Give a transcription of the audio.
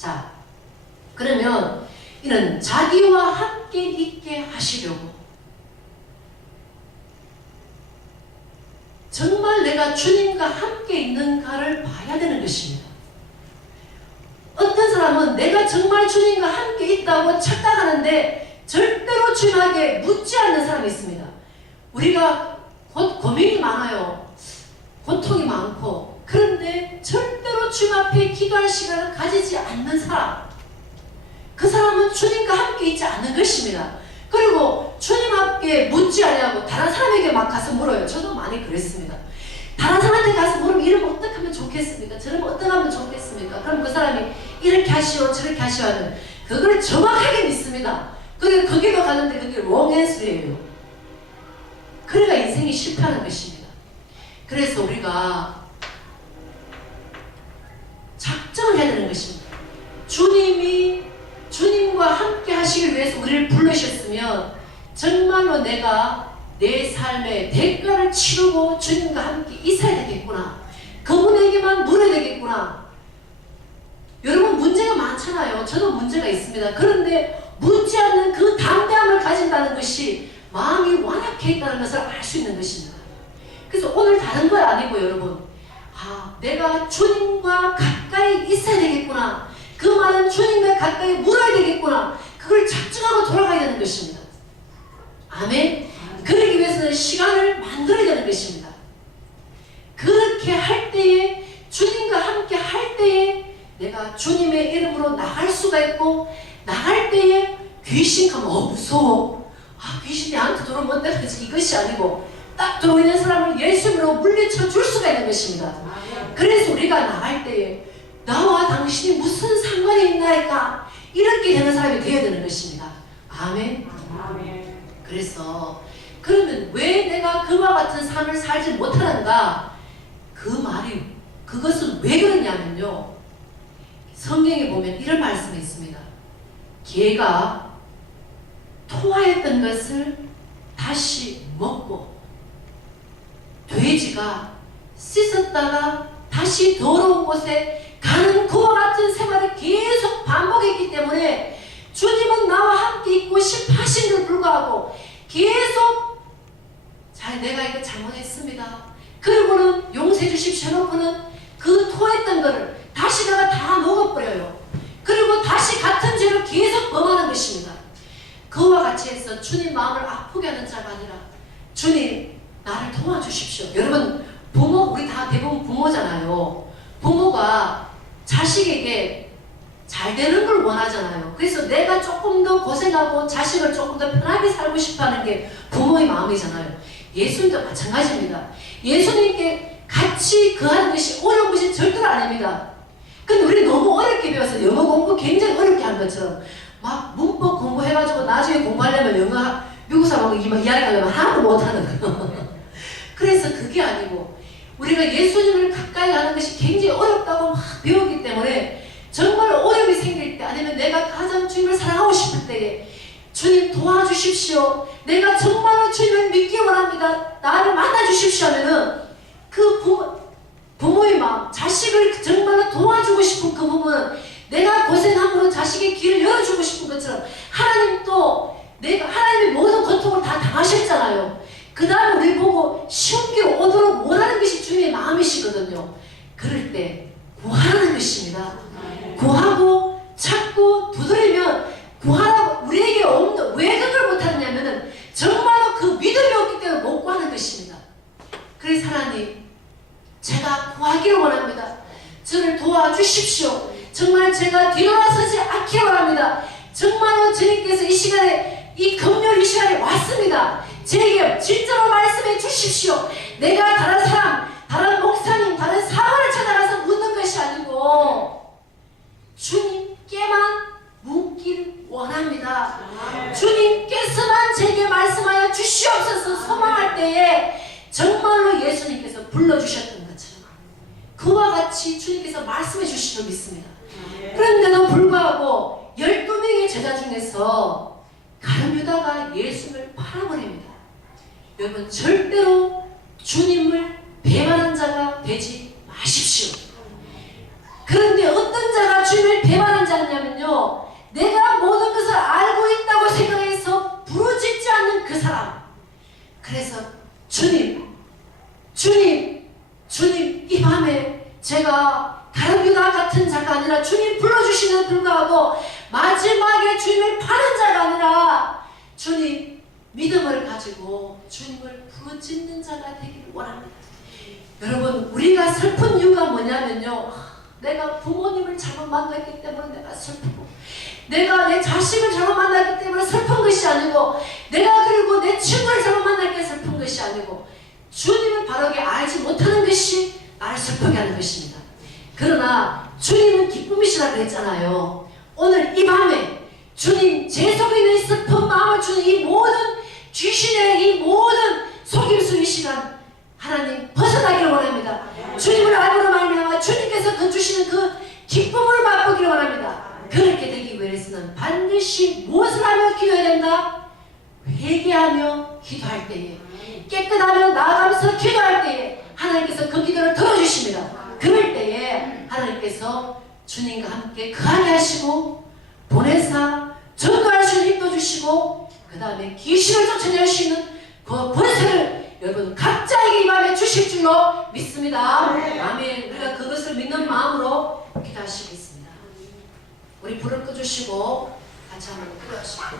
자, 그러면 이는 자기와 함께 있게 하시려고, 정말 내가 주님과 함께 있는가를 봐야 되는 것입니다. 어떤 사람은 내가 정말 주님과 함께 있다고 착각하는데 절대로 주님에게 묻지 않는 사람이 있습니다. 우리가 고민이 많아요. 고통이 많고, 그런데 절대로 주님 앞에 기도할 시간을 가지지 않는 사람, 그 사람은 주님과 함께 있지 않는 것입니다. 그리고 주님 앞에 묻지 않냐고 다른 사람에게 막 가서 물어요. 저도 많이 그랬습니다. 다른 사람한테 가서 물으면 이러면 어떻게 하면 좋겠습니까? 저러면 어떻게 하면 좋겠습니까? 그럼 그 사람이 이렇게 하시오 저렇게 하시오 하는, 그걸 정확하게 믿습니다. 근데 거기로 가는데 그게 롱앤스예요. 그러니까 인생이 실패하는 것입니다. 그래서 우리가 작정을 해야 되는 것입니다. 주님과 함께 하시기 위해서 우리를 부르셨으면 정말로 내가 내 삶의 대가를 치르고 주님과 함께 있어야 되겠구나. 그분에게만 물어야 되겠구나. 여러분 문제가 많잖아요. 저도 문제가 있습니다. 그런데 묻지 않는 그 담대함을 가진다는 것이 마음이 완약해 있다는 것을 알 수 있는 것입니다. 그래서 오늘 다른 건 아니고 여러분, 내가 주님과 가까이 있어야 되겠구나. 그 말은 주님과 가까이 물어야 되겠구나. 그걸 작정하고 돌아가야 되는 것입니다. 아멘. 그러기 위해서는 시간을 만들어야 되는 것입니다. 그렇게 할 때에, 주님과 함께 할 때에 내가 주님의 이름으로 나갈 수가 있고, 나갈 때에 귀신 가면 무서워. 귀신이 나한테 들어오면 내가 이것이 아니고 딱 들어오는 사람을 예수님으로 물리쳐 줄 수가 있는 것입니다. 그래서 우리가 나갈 때에 나와 당신이 무슨 상관이 있나이까, 이렇게 되는 사람이 되어야 되는 것입니다. 아멘. 그래서 그러면 왜 내가 그와 같은 삶을 살지 못하는가? 그 말이, 그것은 왜 그러냐면요, 성경에 보면 이런 말씀이 있습니다. 개가 토하였던 것을 다시 먹고, 돼지가 씻었다가 다시 더러운 곳에 가는 그와 같은 생활을 계속 반복했기 때문에 주님은 나와 함께 있고 싶어 하신데도 불구하고 계속 내가 이거 잘못했습니다. 그리고는 용서해 주십시오 해놓고는 그 토했던 거를 다시 내가 다 먹어버려요. 그리고 다시 같은 죄를 계속 범하는 것입니다. 그와 같이 해서 주님 마음을 아프게 하는 자가 아니라, 주님 나를 도와주십시오. 여러분 부모, 우리 다 대부분 부모잖아요. 부모가 자식에게 잘 되는 걸 원하잖아요. 그래서 내가 조금 더 고생하고 자식을 조금 더 편하게 살고 싶어하는 게 부모의 마음이잖아요. 예수님도 마찬가지입니다. 예수님께 같이 거하는 것이 어려운 것이 절대로 아닙니다. 근데 우리 너무 어렵게 배워서 영어 공부 굉장히 어렵게 한 것처럼 막 문법 공부해가지고 나중에 공부하려면 영어 미국 사람하고 이야기하려면 하나도 못하는 거예요. 그래서 그게 아니고 우리가 예수님을 가까이 하는 것이 굉장히 어렵다고 막 배우기 때문에 정말 어려움이 생길 때, 아니면 내가 가장 주님을 사랑하고 싶을 때에 주님 도와주십시오, 내가 정말로 주님을 믿기 원합니다, 나를 만나주십시오 하면은 그 부모의 마음, 자식을 정말로 도와주고 싶은 그 부분은 내가 고생함으로 자식의 길을 열어주고 싶은 것처럼 하나님도 하나님의 모든 고통을 다 당하셨잖아요. 그 다음에 우리 보고 쉬운 길 오도록 원하는 것이 주님의 마음이시거든요. 그럴 때 구하는 것입니다. 구하고 찾고 두드리면 구하라고 우리에게 없는, 왜 그걸 못하느냐면은 정말로 그 믿음이 없기 때문에 못 구하는 것입니다. 그래서 하나님, 제가 구하기를 원합니다. 저를 도와주십시오. 정말 제가 뒤돌아서지 않기를 원합니다. 정말로 주님께서 이 시간에, 이 금요일 이 시간에 왔습니다. 제게 진짜로 말씀해 주십시오. 내가 다른 사람, 다른 목사님, 다른 사람을 찾아가서 묻는 것이 아니고 주님께만 묻기를 원합니다. 주님께서만 제게 말씀하여 주시옵소서 소망할 때에 정말로 예수님께서 불러주셨던 것처럼 그와 같이 주님께서 말씀해 주실 줄 믿습니다. 그런데도 불구하고 12명의 제자 중에서 가룟 유다가 예수를 팔아버립니다. 여러분 절대로 주님을 배반한 자가 되지 마십시오. 그런데 어떤 자가 주님을 배반한 자가 아니라 주님 불러주시는 불구하고 마지막에 주님을 파는 자가 아니라 주님 믿음을 가지고 주님을 부르짖는 자가 되기를 원합니다. 여러분, 우리가 슬픈 이유가 뭐냐면요, 내가 부모님을 잘못 만났기 때문에 내가 슬프고, 내가 내 자식을 잘못 만났기 때문에 슬픈 것이 아니고, 내가 그리고 내 친구를 잘못 만났기 때문에 슬픈 것이 아니고, 주님을 바르게 알지 못하는 것이 나를 슬프게 하는 것입니다. 그러나 주님은 기쁨이시라 그랬잖아요. 오늘 이 밤에 주님, 제 속에 있는 슬픈 마음을 주는 이 모든 귀신의 이 모든 속임수 이 시간 하나님 벗어나기를 원합니다. 주님을 알고로 말미암아 주님께서 그 주시는 그 기쁨을 맛보기를 원합니다. 그렇게 되기 위해서는 반드시 무엇을 하며 기도해야 된다? 회개하며 기도할 때에, 깨끗하며 나아가면서 기도할 때에 하나님께서 그 기도를 들어주십니다. 그럴 때에 하나님께서 주님과 함께 거하게 하시고 보내사 전도할 수 있는 힘도 주시고, 그 다음에 귀신을 쫓아낼 수 있는 그 권세를 여러분 각자에게 이 밤에 주실 줄로 믿습니다. 아멘. 우리가 그것을 믿는 마음으로 기도하시겠습니다. 우리 불을 꺼주시고 같이 한번 기도하시고